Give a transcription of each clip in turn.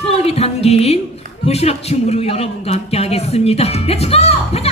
추억이 담긴 도시락 춤으로 여러분과 함께 하겠습니다. 네, 렛츠고!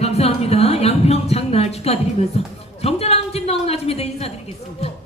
감사합니다. 양평 장날 축하드리면서 정자랑 집 나온 아침에 대해 인사드리겠습니다.